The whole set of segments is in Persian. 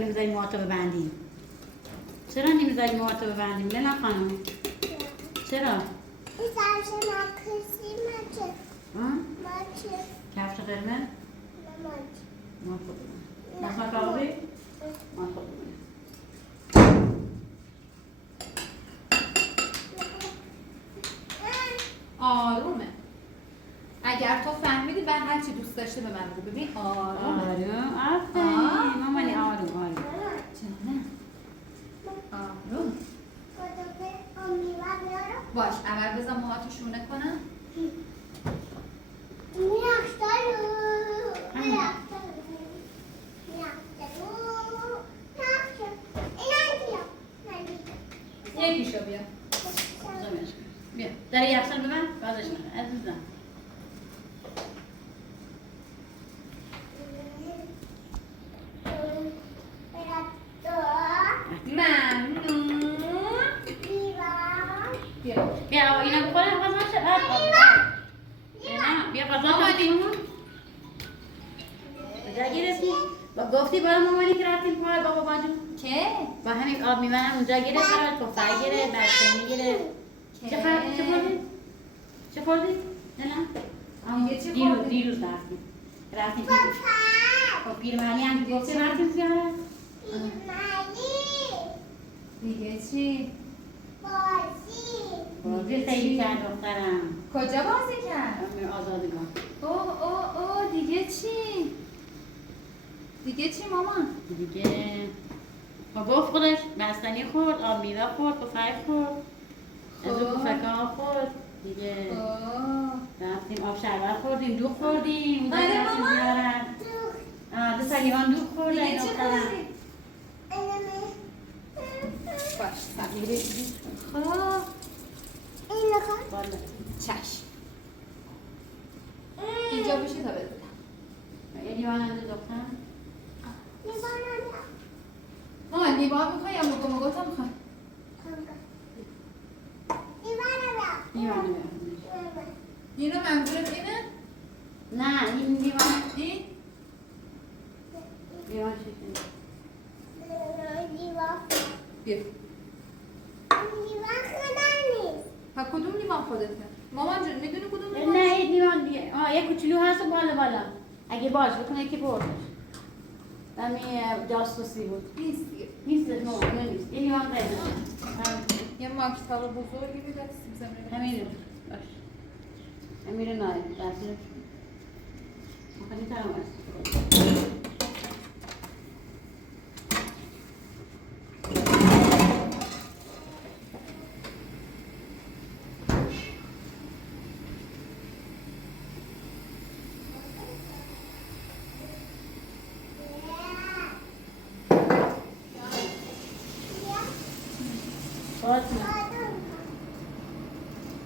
نمیذاری موهاتو ببندی؟ چرا نمیذاری موهاتو ببندیم لیلا خانم؟ چرا؟ این سرش مکسی مچه مچه کفش قرمز؟ مچه ما خودمون نسمت آبی؟ ما خودمون آرومه. اگر تو فهمیدی بعد هر چی دوست داشته به من بگو. ببین آرومه. آروم آفرین مامانی آروم جانم. آروم. باش اول بذار موهاتو شونه کنم. یکیشو بیا. بیا در یخچال ببند بازش کنه عزیزم ممنون. بیا. بیا اینا بخوره غذا شه بیا غذا کنیم کجا گرفتی؟ گفتی با مامانی که رفتیم پای بابا باجون که؟ با همین آب میوه اونجا گرفت برات تفنگ گرفت بستنی گرفت چه خوردی؟ چه خوردی؟ دیگه چه خوردی؟ دیروز رفتیم خب پیرمرنی هم که گفتی رفتیم زیارت دیگه چی؟ بازی خیلی کرد دخترم کجا بازی کرد؟ آزادگان اوه دیگه چی؟ دیگه چی مامان؟ دیگه با گفت خودش بستنی خورد آب میوه خورد پفک خورد از اون پفک ها خورد دیگه رفتیم آب شربت خوردیم دوغ خوردیم اونجا رفتیم زیارت دو سلیمان دوغ خورد دیگه چی خوردی؟ باش خب چشم اینجا بشه تا بدونم یه لیوان هم دختر مامان لیوان میخوای یا مگو تا میخوای؟ لیوان اینو منظورت اینه؟ نه این لیوان این؟ لیوان شکلی بیا ها کدوم لیوان خودته؟ مامان جون میدونی کدوم لیوان؟ نه این لیوان دیگه یه کوچولو هست و بالا اگه باش بکنه که بردش دمی جاسوسی بود نیست نه نیست یه لیوان غیر یه ماکتاب بزرگی بیده سیب زمینی همین باش همین رو نایب دستی مخالی ترم هست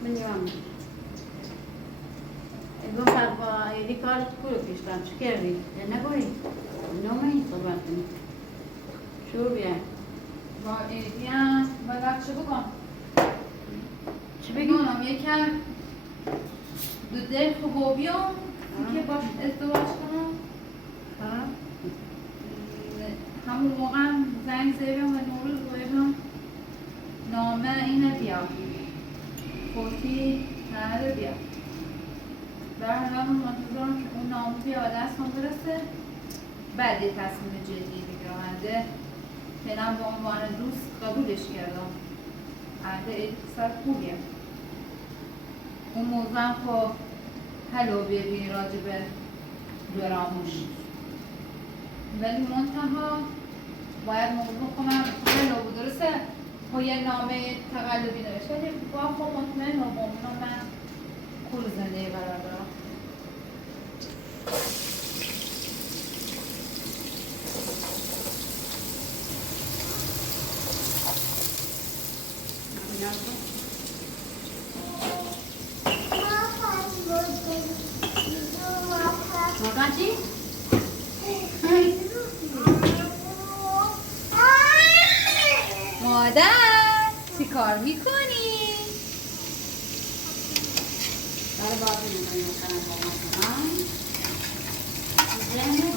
Veniamo. E non fa i ricordi quello che sta scherzi, e ne vuoi? Non mi trovate. Ciubia. با ایدیم و بچه بکن چی بگیم؟ نونم یکم دو دل خوب بیام که باش ازدواج کنم همون موقع هم زنگ زیبیم و نوروز بایدم نامه اینه بیا فوتی نهده بیا در همون منتظرم که اون نامه بیا دستم برسه بعد یه تصمیم جدی بگیرم فعلا به عنوان دوست قبولش کردم عهده سر خوبیه اون موضوع هم خب حلو ببینی راجبه براموش ولی منتها باید موضوع کنم حلو بود درسته با یه نامه تقلبی نوشت ولی با خب مطمئن و مؤمنم من کل زندگی قرار دارم Makan چی؟ مادر چی کار میکنی؟ داره بازی میکنی مثلا با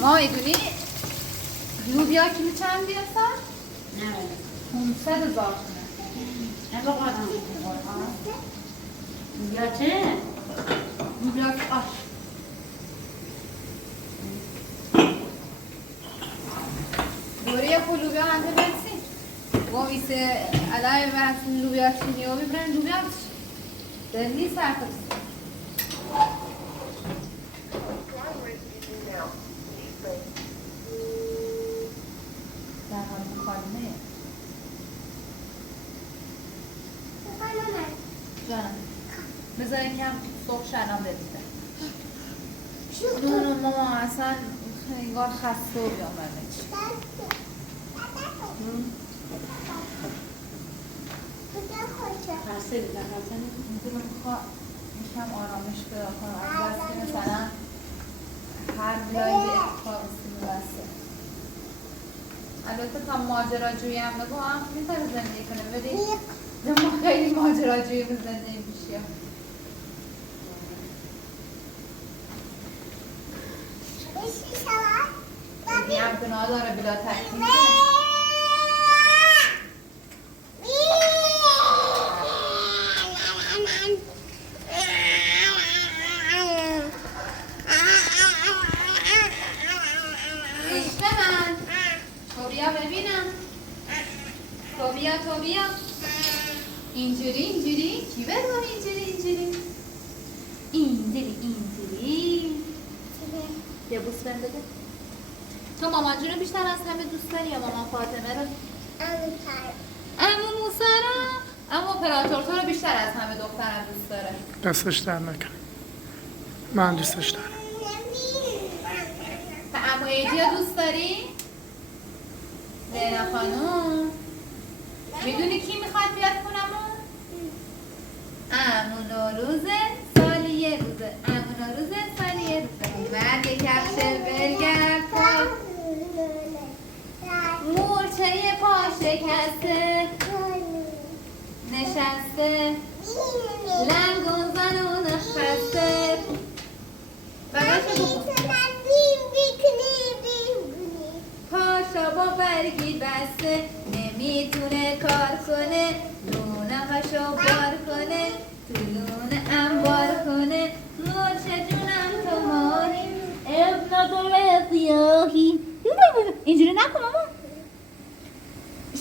ما ما میدونی لوبیا کیلو چند بیاسن؟ نه 500,000 تومن. نه با قرآن یا چه؟ لوبیا آش. دوری خود لوبیا انده برسی. ویسه علای وقت لوبیا چینی و بیبرن لوبیا دلی سرکت. در حال مکالمه. جانم. بذار یکم صبح شرم بریزه. نونو ماما اصلا انگار خسته و بیامده چی. خسته بیدن خسته میدونم میخواه یکم آرامش پیدا کنم از بس که مثلا هر بلایی اتفاق بسته. البته تا ماجراجویی هم بگو هم میتونه زندگی کنه ولی ما خیلی ماجراجویی به زندگی پیشیم. خیلی هم گناه داره بلا تکلیف. تو بیا اینجوری چی بگو اینجوری یه بوس بهم بده. تو مامان جونو بیشتر از همه دوست داری یا مامان فاطمه رو؟ عمو موسی رو؟ عمو اپراتور تو رو بیشتر از همه دخترم دوست داره. دستش در نکنه. من دوستش دارم. تو عمو ایجی رو دوست داری؟ لیلا خانوم میدونی کی میخواد بیاد خونمون؟ عمو نوروزه سالی یه روزه. بعد یه کفش ولگرد مورچه پا شکسته نشسته لنگون زنون خسته بگاشه بخون پاشا با برگی بسته نمیتونه کار کنه لونهاشو بار کنه تو لونه انبار کنه مورچه جونم تو ماهی ابن تو سیاهی اینجوری نکن ماما.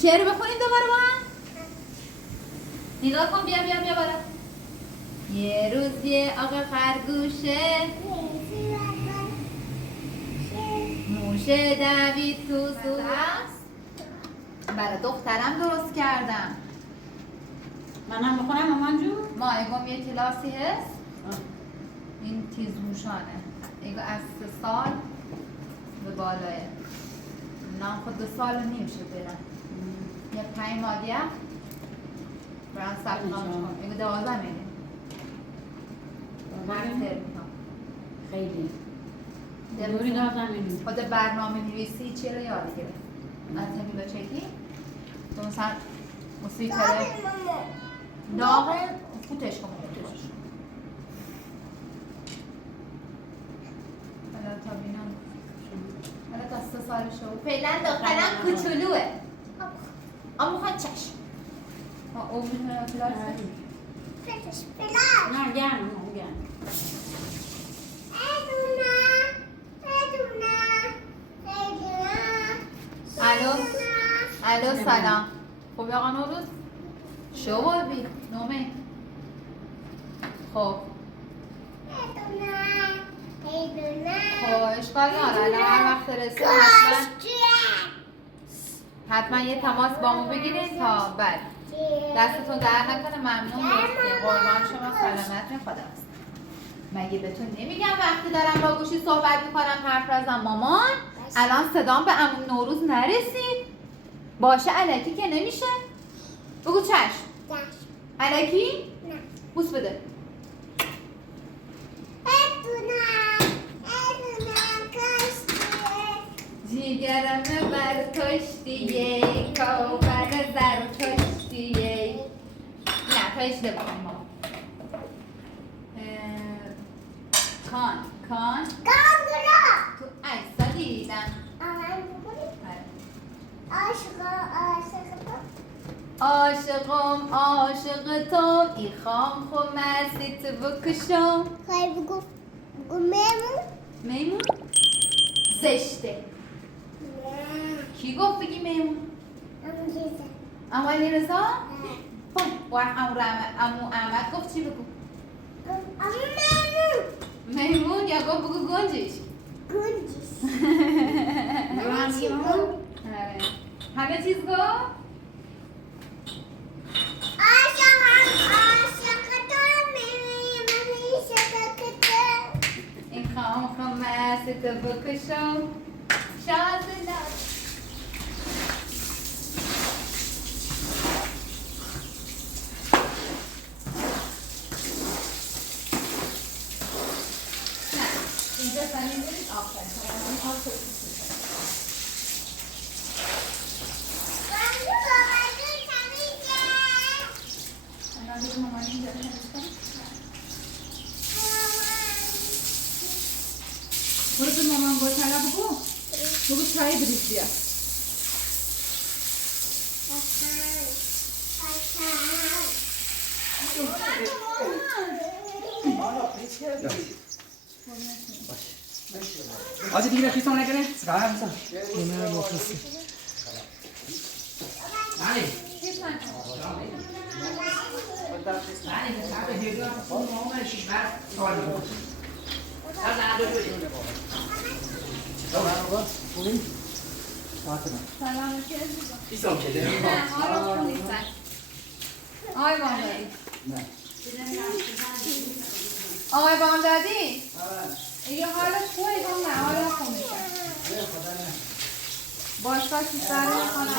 شعر بخونیم دوباره با هم. نگاه کن بیا بالا. یه روز یه آقا خرگوشه موشه دوید تو است برای دخترم درست کردم. منم بخونم مامان جون؟ ما اگم یه کلاسی هست این تیزهوشانه اگه از 3 سال به بالاه نام خود 2 سال نمیشه برن یه 5 مادیه برن ثبت نامش کن اگه 12 میده خیلی دوری دارم اینو خود برنامه نویسی چی رو یاد گرفت از همین بچگی تو مثلا موسیقی داغه فوتش کن تا بینم حالا تا 3 سالشه و فعلا دخترم کوچولوه اما خواهد چشم او میتونه پلاسه نه گرم اون گرم الو سلام خوبی آقا نوروز؟ شو بابی نومه خب اشکال نداره الان هر وقت رسید حتما یه تماس با ما بگیرید تا بعد دستتون در نکنه. ممنون مرسی قربان شما سلامت خدا است. مگه بهتون نمیگم وقتی دارم با گوشی صحبت میکنم حرف بزن مامان الان صدام به عمو نوروز نرسید باشه الکی که نمیشه بگو چشم الکی؟ نه بوس بده جیگرم برکشتیه کابر زرکشتیه نه تا اشته بکنیم ما کان تو عکسا دیدم عاشقم عاشق تو ایخام خو مستی تو بکشم. خواهی بگو میمون؟ میمون؟ زشته. کی گفت بگی میمون؟ اما علیرضا؟ و امو احمد گفت چی بگو؟ میمون یا گفت بگو گنجش؟ گنجش. همه چیز گفت؟ این خام مستی تو بکشم. شازده. اینجا زمین برید آفرین کنم آفرین کنم مامان اینجا نمیستم برو تو مامان با چلا بگو چای بریز بیا آجی دیگه خیستان نکنه؟ سکرم میسن نه بخصی سلامتی خیستان که داریم نه حالا خون نیستن آقای بامدادی آقای بامدادی یه حالت خوبه ایگم نه حالا خون نیستن باشگاه شیستر خانه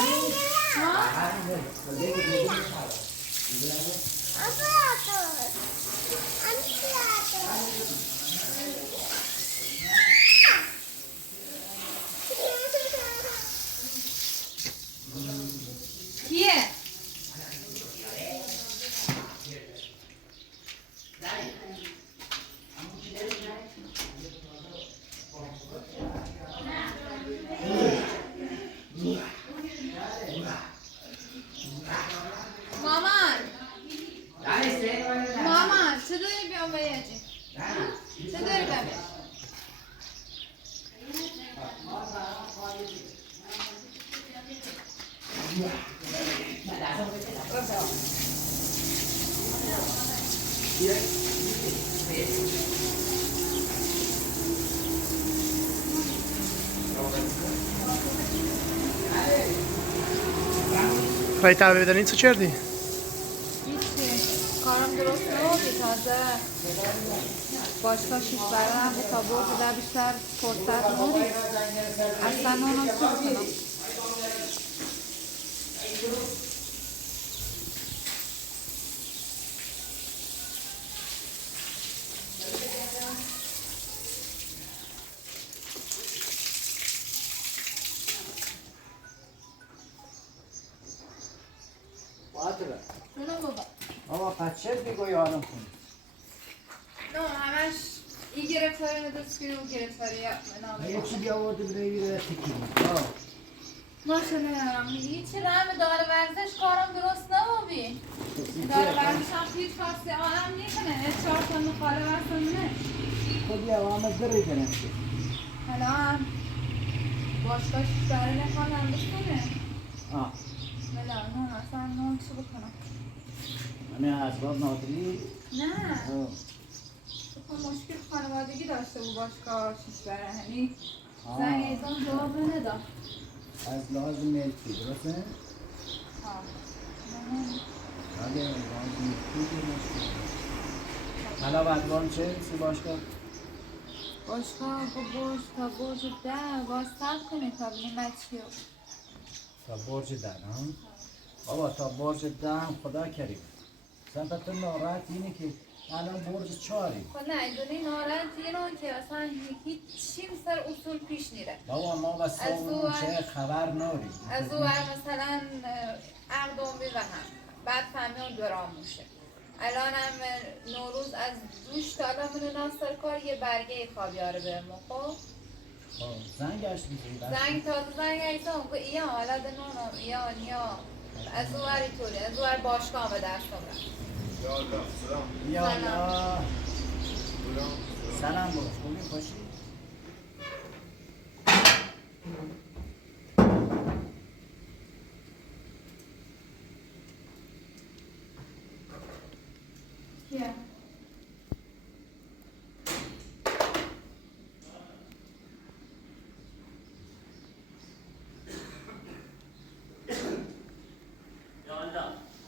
کیه؟ مامان چه داری بیام بیاجی؟ چه داری بیام بیاجی؟ رای تحویل بدنی چه کردی؟ هیچی کارم درست نبودی تازه باشگاه شیش برم تا برد در بیشتر فرصت نوری اصلا اونم خوب کنم اونو بابا آقا پچه دیگه یادم کنی نه همش این گرفتاری ندست کنی اون گرفتاری یه چی بیاورده بره تکی ماشاءالله یارم هیچی رحم داره ورزش کارم درست نبودی داره ورزش هم هیچ خاصی آدم نیکنه 4 تا مخاله ورسن نه خودی اوامد بره کنم حالا هم باشگاه شیشتره نخوانم بکنه بلا نه اصلا نه چی بکنم من اسباب نادری نه تو مشکل خانوادگی داشته بود باشگاه شیشتره یعنی زنگ ایزان جواب نداد از لحاظ ملکی درسته؟ بله لحاظ ملکی که مشکل حالا بدوان چه؟ سی باشگاه؟ باشگاه تا برج 10 باز سب کنه تا بینیم چیو تا برج 10 بابا تا برج 10 خدا کریم سمت تو ناراحت اینه که الان برج 4 خب نه ایدونی نارد اینو که اصلا هیچیم سر اصول پیش نیره بابا ما بس اون چه خبر ناریم از او مثلا عقد عمری و هم بعد فهمی درام میشه الان هم نوروز از دوش تا الان من ناصر کار یه برگه خوابیاره بهمون خب زنگش میزنی زنگ تازه زنگ ایسان که ایا حالا دنونم ایا نیا از اوری طوری از اور باشگاه به درس برم یا الله سلام باش خوبی خوشی کیه؟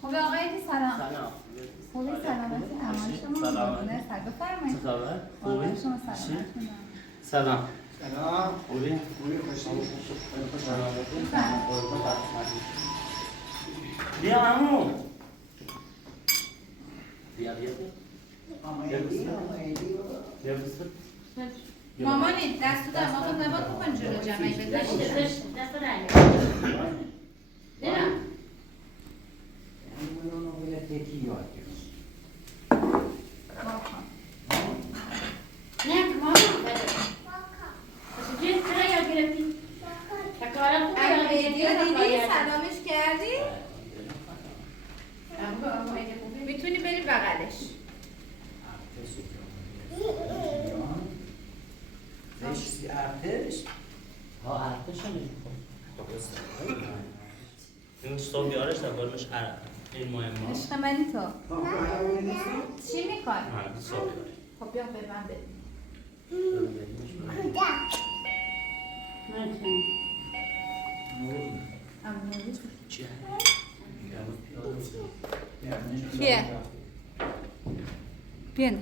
خوبه آقای سلام سلام خوبی سلامتی امان شما قربونه سر بفرمایید چه خبر؟ قربون خوبی؟ شما سلامتی سلام سلام خوبی؟ بیا عمو بیا بسته مامانی دستو در ما خود نباد بکن جلو جمعی بذاری دست دریا برم نه مامان بده چه چرا یاد گرفتی؟ تکارم خوبه اگه یاد ویدیو گرفتی دیدی سلامش کردی خوبه میتونی بری بغلش ارتش ها ارتش هم این صبح بیارش نبارمش عرب این مهمه عشق منی تو چی میخوای؟ صبح بیارش خب بیا به من بده چیه؟ کیه؟ بیان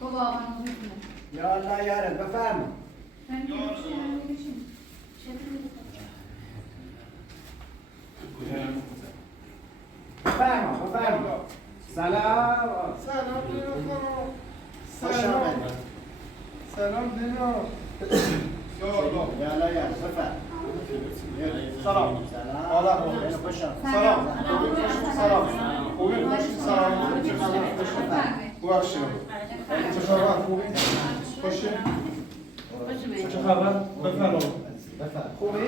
بابا آقا میتونه یا الله یارم بفرما بفرما سلام سلام دینا یا الله یارم بفرما سلام حالا خوشم سلام سلام خوبی سلام ببخشید چه خبر خوبی خوشی چه خبر بفرمایید خوبی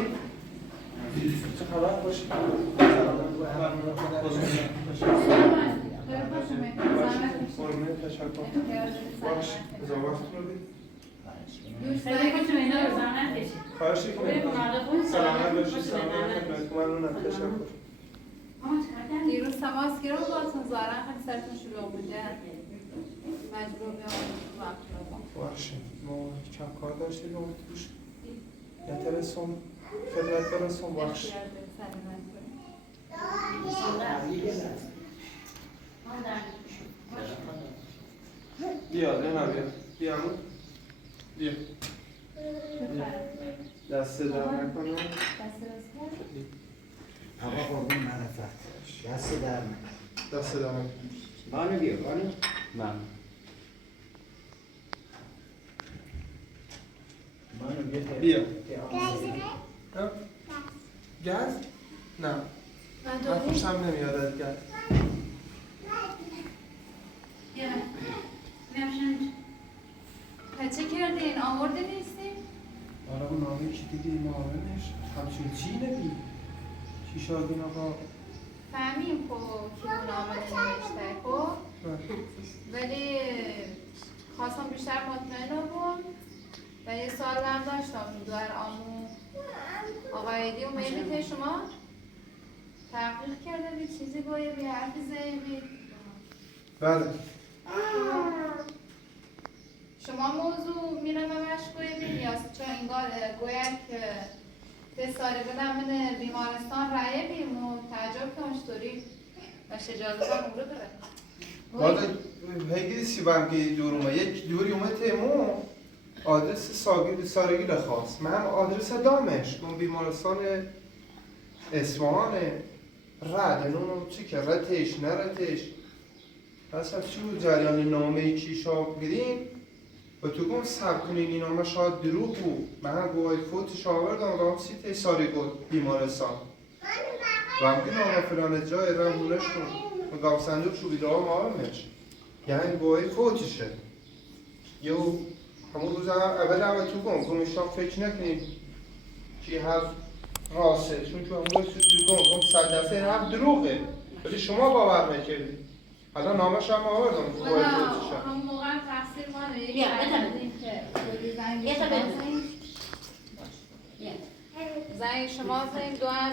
چه خبر خوشی قربونت تشکر باش اضافه کنید خیلی خوشم اینا رو زحمت کشید خواهش می‌کنم سلامت باشید سلامت خدمت ممنونم تشکر دیروز تماس گرفتم باهاتون ظاهرا خیلی سرتون شلوغ بوده مجبور بیام وقت رو باشه ما کم کار داشتیم و توش نترسم خدمت برسم باشه بیا نه بیا بیا دست در نکنم آقا قربون معرفت دست در دست در نکنم بانو بیا بانو من بانو بیا بیا گز؟ نه من خوشم نمیاد از گز چه کردین؟ آورده نیستی؟ آره اون نامه کی دیدی معاونش همچین چی نبی چی شاگین آقا فهمیم خب که اون نامه نوشته خب ولی خواستم بیشتر مطمئن بودم و یه سوال هم داشتم در آمو آقای دی اومدی که شما تحقیق کرده بی چیزی باید بی حرفی زیبی بله شما موضوع میرم همش گویدین یا چون انگار گوید که به سالی بدم من بیمارستان رایه بیم و تعجب کنم چطوری و شجازت هم رو داره والا هیگی سی برگی دورومه یک دوری اومه تیمو آدرس سارگی لخواست من هم آدرس دامش اون بیمارستان اصفهان رد اونو چی که رتش نرتش اصلا چی بود جریان نامه کیشا گریم و تو گم سب کنین این نامه شاید دروغ بود من هم گوهای فوتش آوردم رام سیت ساری گفت بیمارستان و هم گیم آقا فلان جای رمونش کن و گاو صندوق شو بیده ها معامش یعنی گوهای فوتشه یو همون روز اول دعوتون کن گمشتان فکر نکنید که هر راسته چون که همون روز گم 100 دفعه هم دروغه ولی شما باور نکردید الان نامش هم آوردم همون موقع هم تقصیر ما بیا، زنگ شما زنگ دو هم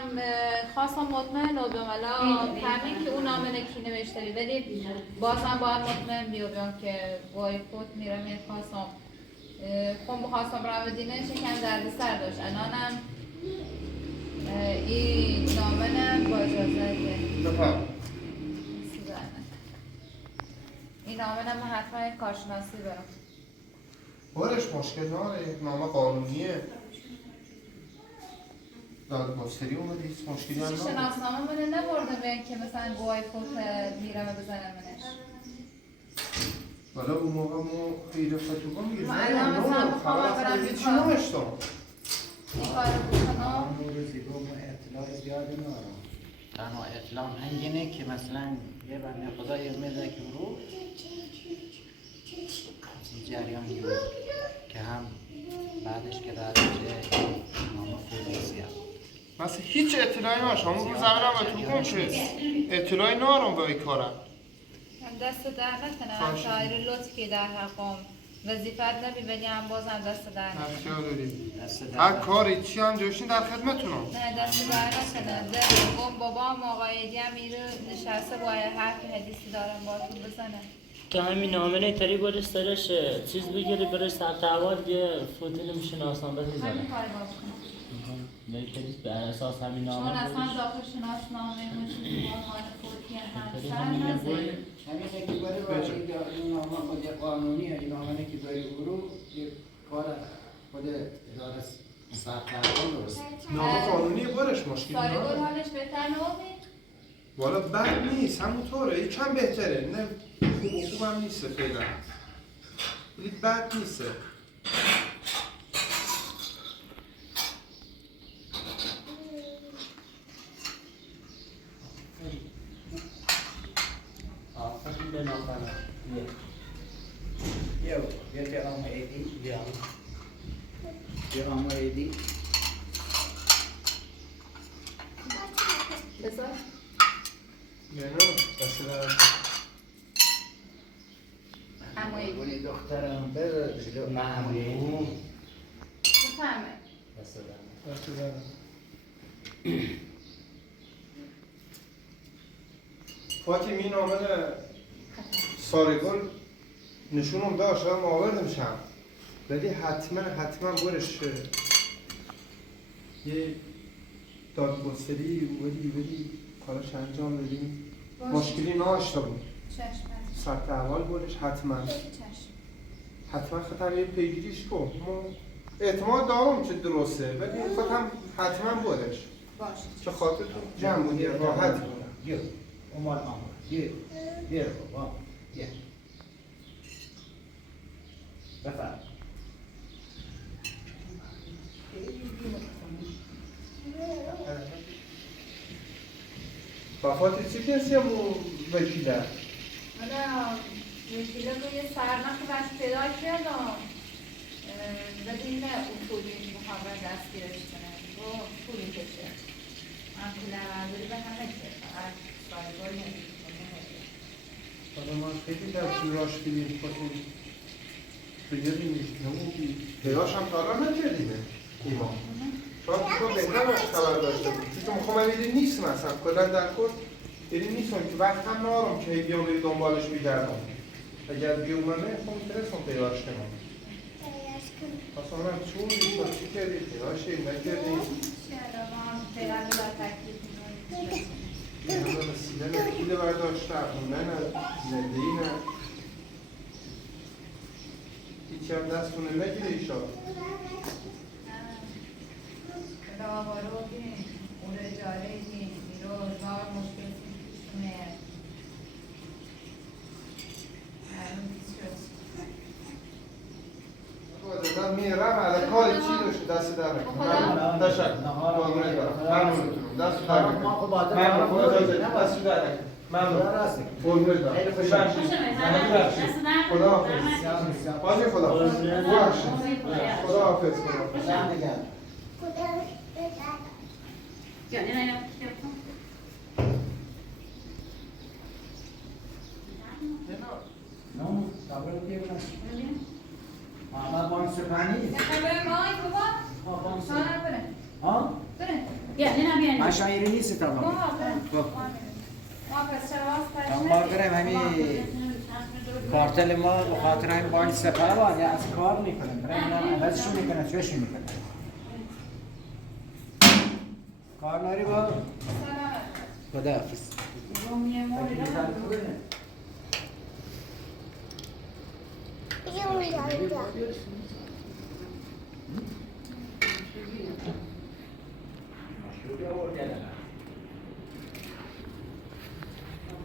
خواستم مطمئن و دوملا همین که اون نامه کی نوشته بی ولی بازم باید مطمئن بیام که وای فوت میرم خواستم خب بخواستم رو دینه شکم دردی سر داشت الانم این نامه نم با اجازه بفرم این نامه نم حتما یک کارشناسی برم بارش مشکل ناره یک نامه قانونیه دادگستری اومده هیچ مشکلی هم چی نداره شناسنامه منه نبرده به که مثلا گوهای فوت میرم بزنم منش والا اون موقع ما خیلی فتوقا میگه ما الان مثلا بخوام برم چی نوشتم این کار بکنم اون روزی گفت ما اطلاع زیادی ندارم تنها اطلاع هنگینه که مثلا یه بنده خدا یه میزه که رو این جریان بود که هم بعدش که در چه نامه پلیسی هم مثلا هیچ اطلاعی نشم اون روز اولم تو کن چه اطلاعی نارم به این کارم دست در نکنم شاعر لطف که در حقم وظیفت نبی ولی هم بازم دست در نکنم نفسیار داری دست در هر کاری چی هم جوشین در خدمتونم نه دست در نکنم دلم بابام آقایدی هم میره نشسته باید حرف حدیثی دارم باتون بزنم تو همین نامه تری برش سرش چیز بگیری برش ثبت احوال یه فوتی نمیشناسان بس همین میزنه کار باز کنم لیکن بر اساس همین چون نامه اصلا داخل شناسنامه مشکل ماهان فوتی همسر همینه نزدیم که برای وقتی این نامه خود قانونیه این نامه که برای او رو یه کار خود اداره ثبت احوال درست نامه قانونی بارش مشکلی سال گل نداره حالش بهتر نبودی؟ والا بد نیست همونطوره یه کم بهتره نه خوب هم نیست فعلا ولی بد نیست آفرین به نامه یه پیغام ایدی بیا پیغام ایدی بذار نه دست در امایی اونی دخترم بره جلو ممنون بفهمه دست در دست در فاطمی این نامه سارگل نشونم داشت هم آوردم شم ولی حتما برش یه دادگستری ولی کارش انجام بدیم مشکلی نداشته بود چشم ثبت احوال برش حتما چشم خطر یه پیگیریش کن ما اعتماد دارم که درسته ولی خودم حتما برش باشه چه خاطر تو جمع بودی راحت بود یه اومد آمد یه بابا یه بفرم وفات چی کسی هم وکیله؟ حالا وکیله رو یه سرنخ بش پیدا کردم ولی نه اصولی میخوام دستگیرش کنم و پولی کشه من پول برداری به همه که فقط سایگاه حالا من خیلی در توراش بیدیم خودم بگیریم نمودی پیداش هم تا الان نکردیمه ایمان شاید بهتر باش خبر داشته بود چون میخوام بیدیم نیستم اصلا کلا در کل بیدیم نیستم که وقت هم نارم که بیام بری دنبالش بگردم اگر بیومنه خب میترسم پیداش کنم اصلا من چون بیشتر چی کردی پیداشی نکردیم چرا ما فعلا در تکلیف می‌کنیم این همه رسیدن وکیل برداشته خوندن زندگی نه هیچی هم دستونه نگیره ایشان راهوارو بین اون اجاره بین میرو زار مشکل پیشونه دادم میرم علی کاری چی داشته دست در نکنم تشکر قربونت برم ممنونتونم دست در نکنم ممنون خدا دست در نکنم ممنون راست قربونت برم خیلی خوش ببخشید. خوش آمدید. زحمت بخشید. دست درد خدا حافظ. نکنه. حاجی خدا حافظ. ببخشید. خدا حافظ. خدا حافظ. زن دیگر بیا، اینا. نه صبر دیگه محمد بانک سپانی خبر ما ای بابا ها بانک سوال بره ها بره بیا، اینا. من شاعری نیست بابا تمام بره ما پس چرا تمام بار برم همین کارتل ما به خاطر همین بانک سپاه با از کار میکنم برم عوضشون میکنم چوشون میکنم کار ناری با خدا حافظ رومیه موری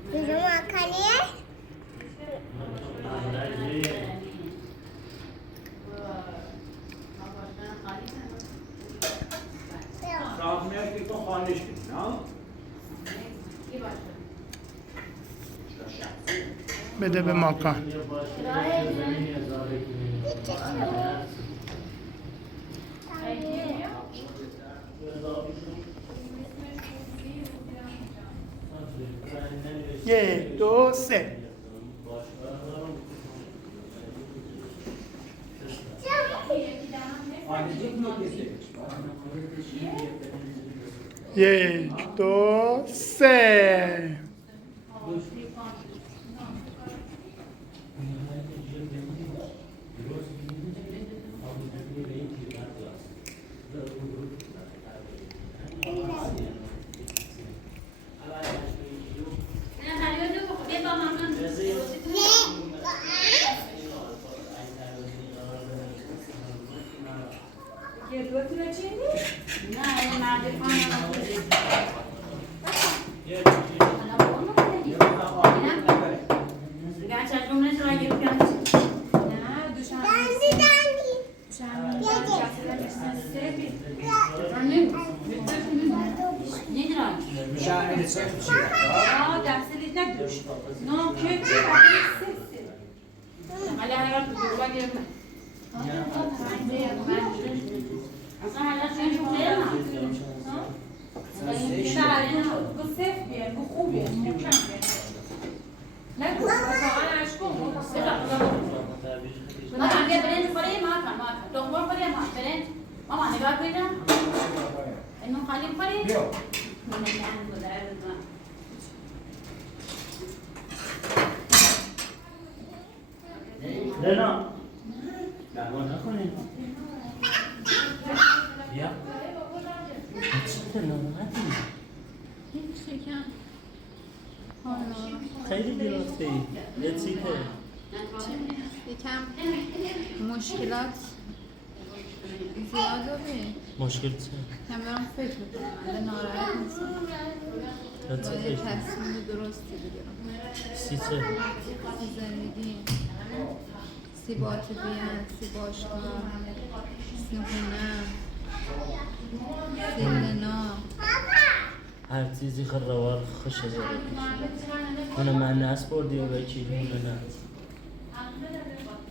Belum makan ya? صاحب میاد که تو خانش کنی نه؟ بده به ماکان. یک دو سه. یک دو سه. ماما نگاه کنید اینو خالی کنید لینا دعوا نکنید بیا چی ناراحتی؟ خیلی گرفته ای یه چیته یکم مشکلات زیاد داری مشکل چه؟ کم دارم فکر میکنم ولی ناراحت نیستم باید تصمیم درستی بگیرم سی چه؟ سی زندگی سی باطبیت سی باشگاه سی هنر سی لنا هر چیزی خروار خوش داره اونو من نسپردی و بکی اونو نه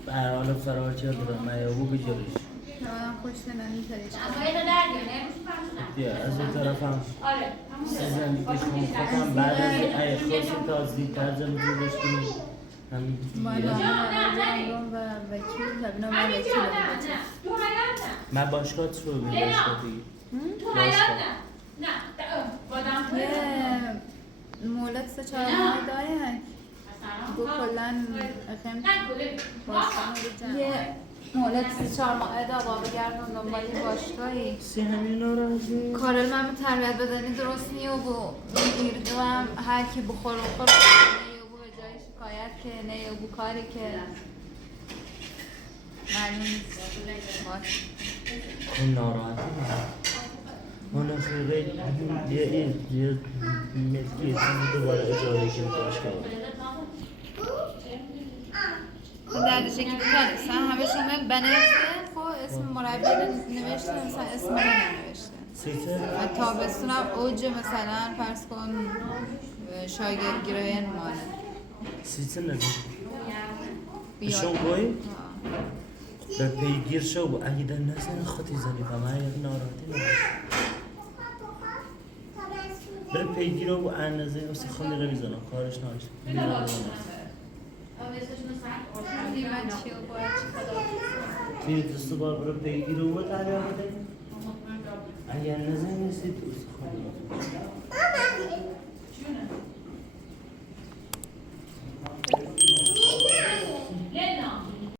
به هر حال فرار کرد من یا بو بجرش آدم خوش نمی تریش بیا از اون طرف هم زندگی خونخواه بعد از ای خواست تا زیدتر زندگی بشکنی هم باید آمدن و وکیل لبنا من وکیل من باشگاه تو بگیم باشگاه دیگه باشگاه یه مولد 3-4 ماه داره گو کلن اخیم باشگاه یه مولد 3-4 ماه داره با بگردن دنبال یه باشگاهی سی همین ناراضی کارل من تربیت بدنی درست نیه و میگیرده و هم هر کی بخور نه یا بو به جای شکایت که نه یا بو کاری که معلوم نیست باش اون ناراحتی اون خیلی یه ملکی دوباره اجاره که باشگاه دردش یکی بکنه همه شما بنوشته خب اسم مربی نوشته مثلا اسم من نوشته سیته؟ و تابستونم اوج مثلا فرض کن شاگردگیرای مانه سیتن نزد بیاد. شون گوی آه. در پیگیر شو و اگه در نزن خودی زنی و من یک ناراحتی نباشه بر پیگیر و ان نزن و سخن رو میزنم کارش نمیشه علی من چی و باید چی خدا توی دست بار برای پیگیر و تعلیه بده اگر نزن نیستی تو سخن رو